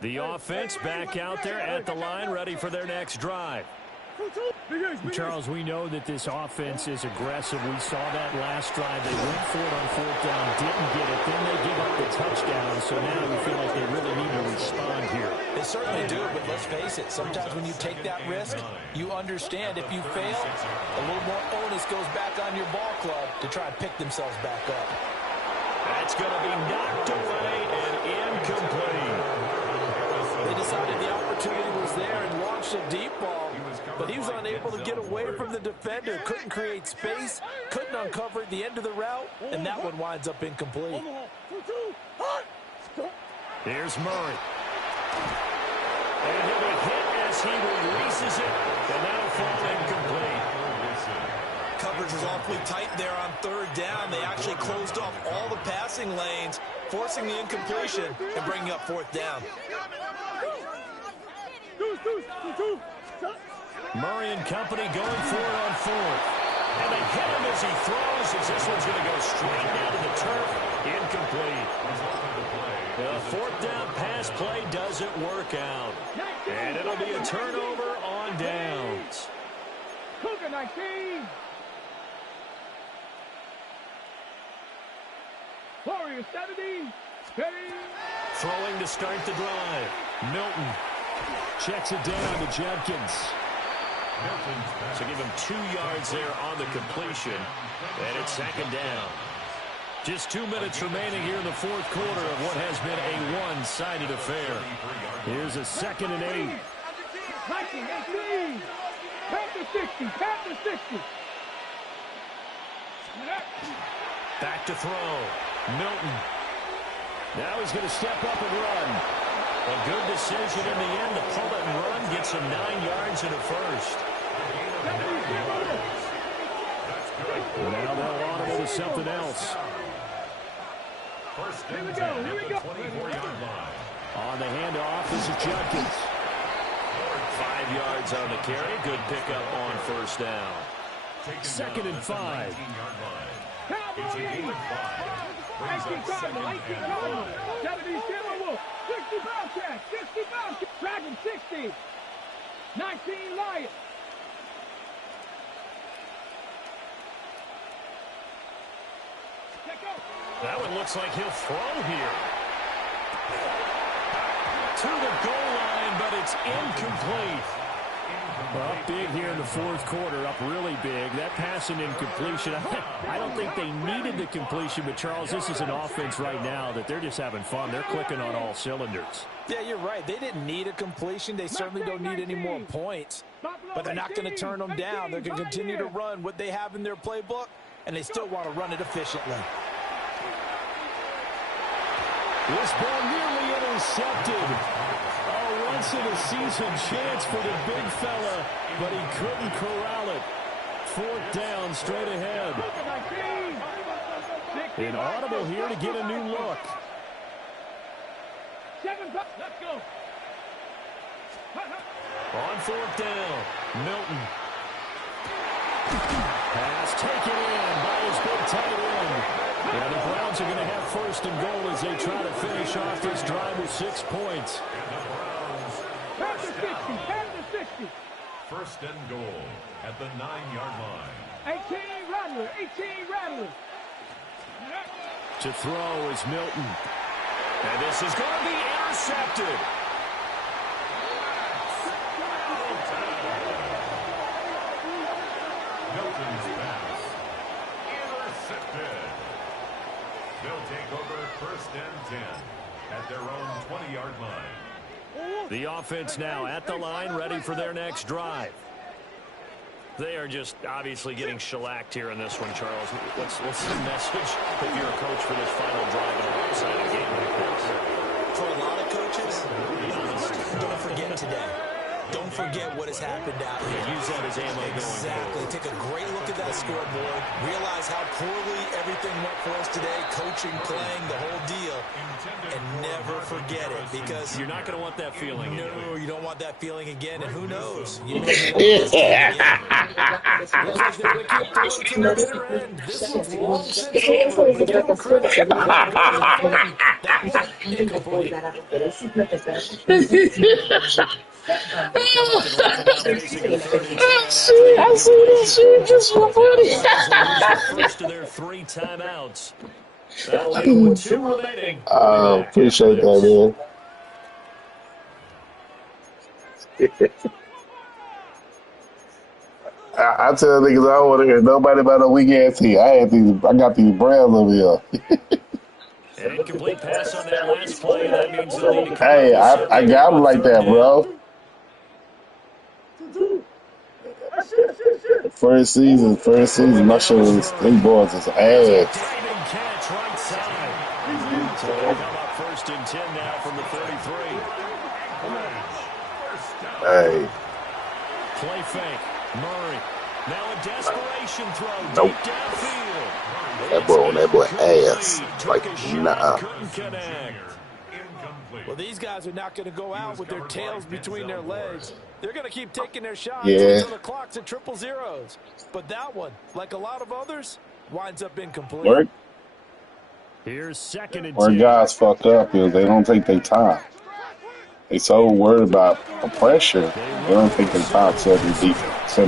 The offense back out there at the line, ready for their next drive. Charles, we know that this offense is aggressive. We saw that last drive. They went for it on fourth down, didn't get it. Then they give up the touchdown. So now we feel like they really need to respond here. They certainly do, but let's face it. Sometimes when you take that risk, you understand if you fail, a little more onus goes back on your ball club to try and pick themselves back up. That's going to be knocked away and incomplete. They decided the opportunity was there and launched a deep ball, but he was unable to get away from the defender, couldn't create space, couldn't uncover at the end of the route, and that one winds up incomplete. Here's Murray. And he'll be hit as he releases it, and that'll fall incomplete. Coverage was awfully tight there on third down. They actually closed off all the passing lanes, forcing the incompletion and bringing up fourth down. Murray and company going for it on fourth. And they hit him as he throws, as this one's going to go straight down to the turf. Incomplete. The fourth down pass play doesn't work out. And it'll be a turnover on downs. Cougar 19. Warriors 70. Steady. Throwing to start the drive. Milton checks it down to Judkins. So give him 2 yards there on the completion. And it's second down. Just 2 minutes remaining here in the fourth quarter of what has been a one-sided affair. Here's a 2nd and 8. 19, 18. Panther 60. Panther 60. Back to throw. Milton. Now he's going to step up and run. A good decision in the end to pull it and run. Gets him 9 yards and a first. Now they'll audible to something else. First and 10 at the 24-yard line. On the handoff, this is Judkins. 5 yards on the carry. Good pickup on first down. 2nd and 5. It's a gain of 5. Brings up 2nd and 1. 70 Timberwolves. 60 Bobcats. 60 Bobcats. Dragon 60. 19 Lions. That one looks like he'll throw here. To the goal line, but it's incomplete. Up big here in the fourth quarter, up really big. That pass and incompletion. I don't think they needed the completion, but Charles, this is an offense right now that they're just having fun. They're clicking on all cylinders. Yeah, you're right. They didn't need a completion. They certainly don't need any more points. But they're not going to turn them down. They're going to continue to run what they have in their playbook, and they still want to run it efficiently. This ball nearly intercepted. A once-in-a-season chance for the big fella, but he couldn't corral it. Fourth down, straight ahead. An audible here to get a new look. Let's go. On fourth down, Milton. Pass taken in by his big tight end. And the Browns are going to have first and goal as they try to finish off this drive with 6 points. Panther 60. Panther 60. First and goal at the 9-yard line. 18 Rattler, 18 Rattler. To throw is Milton. And this is going to be intercepted. Milton's pass. Intercepted. They'll take over first and 10 at their own 20-yard line. The offense now at the line, ready for their next drive. They are just obviously getting shellacked here in this one, Charles. What's the message if you're a coach for this final drive in a lopsided game like this? For a lot of coaches, don't forget today. Don't forget what has happened out here. Use that as ammo going Exactly. forward. Take a great look at that scoreboard. Realize how poorly everything went for us today. Coaching, playing, the whole deal. And never forget it, because You're not going to want that feeling. no, you don't want that feeling again. And who knows? You may This one's long since over. We give them credit. I see this shit just for funny. First of their 3 timeouts. That'll leave with 2 remaining. Appreciate that, man. I tell niggas I don't want to hear nobody about a weak ass team. I got these Browns over here. An incomplete pass on that last play. That means they'll need to come Hey, up with I got them like that, bro. First season, my show was them boys is ass. diving catch right side. So they'll come up first and 10 now from the 33. Hey, Play fake. Murray. Now a desperation throw. Nope. Deep downfield. that boy ass. Took Like, a shot, nah. couldn't connect. Well, these guys are not going to go out with their tails between their legs. They're going to keep taking their shots Yeah. until the clock's at 000. But that one, like a lot of others, winds up incomplete. Work. Here's second and Where 10. guys fuck up is they don't take their time. They so worried about the pressure, they don't take their time setting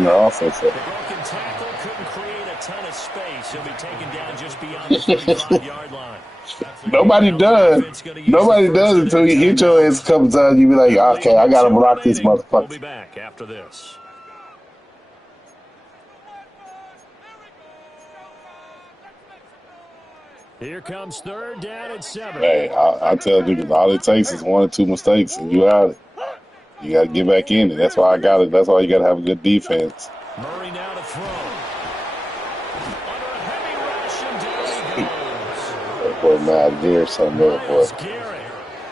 their offense The up. broken tackle couldn't create a ton of space. He'll be taken down just beyond the 35-yard line. Nobody does. Nobody does until you hit your ass a couple times. You be like, okay, I gotta block this We'll be motherfucker. back after this. Here comes third down and 7. Hey, I tell niggas all it takes is 1 or 2 mistakes and you out it. You gotta get back in it. That's why I got it. That's why you gotta have a good defense. Murray now to throw. Under a heavy rush, and down he goes. That boy Matt Gear, something there, boy. Myles Garrett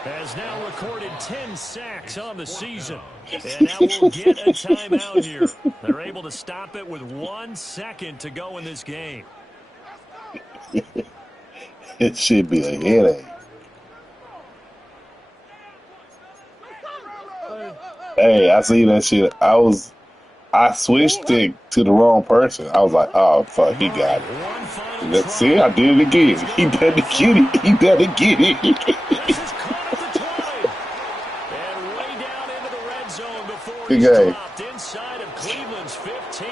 has now recorded 10 sacks on the season. And now we'll get a timeout here. They're able to stop it with 1 second to go in this game. It should be a headache. Hey, I see that shit. I switched it to the wrong person. I was like, oh fuck, he got it. One final try. See, I did it again. He better get it. He better get it. This is caught at the 20. And way down into the red zone before Big he's game. dropped inside of Cleveland's 15.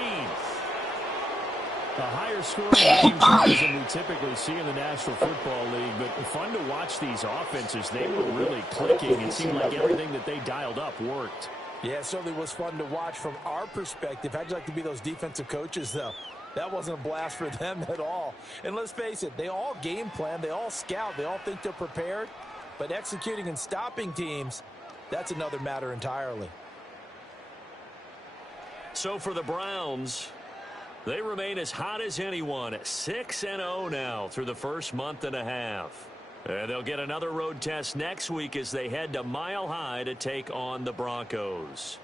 A higher scoring games than we typically see in the National Football League, but fun to watch these offenses. They were really clicking. It seemed like everything that they dialed up worked. Yeah, it certainly was fun to watch from our perspective. How'd you like to be those defensive coaches, though? That wasn't a blast for them at all. And let's face it, they all game plan, they all scout, they all think they're prepared. But executing and stopping teams, that's another matter entirely. So for the Browns, they remain as hot as anyone at 6-0 now through the first month and a half. And they'll get another road test next week as they head to Mile High to take on the Broncos.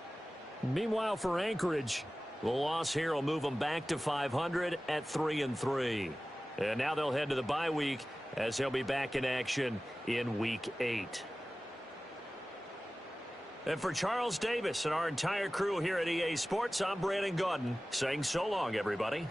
Meanwhile, for Anchorage, the loss here will move them back to 500 at 3-3. And now they'll head to the bye week as they'll be back in action in Week 8. And for Charles Davis and our entire crew here at EA Sports, I'm Brandon Gaudin saying so long, everybody.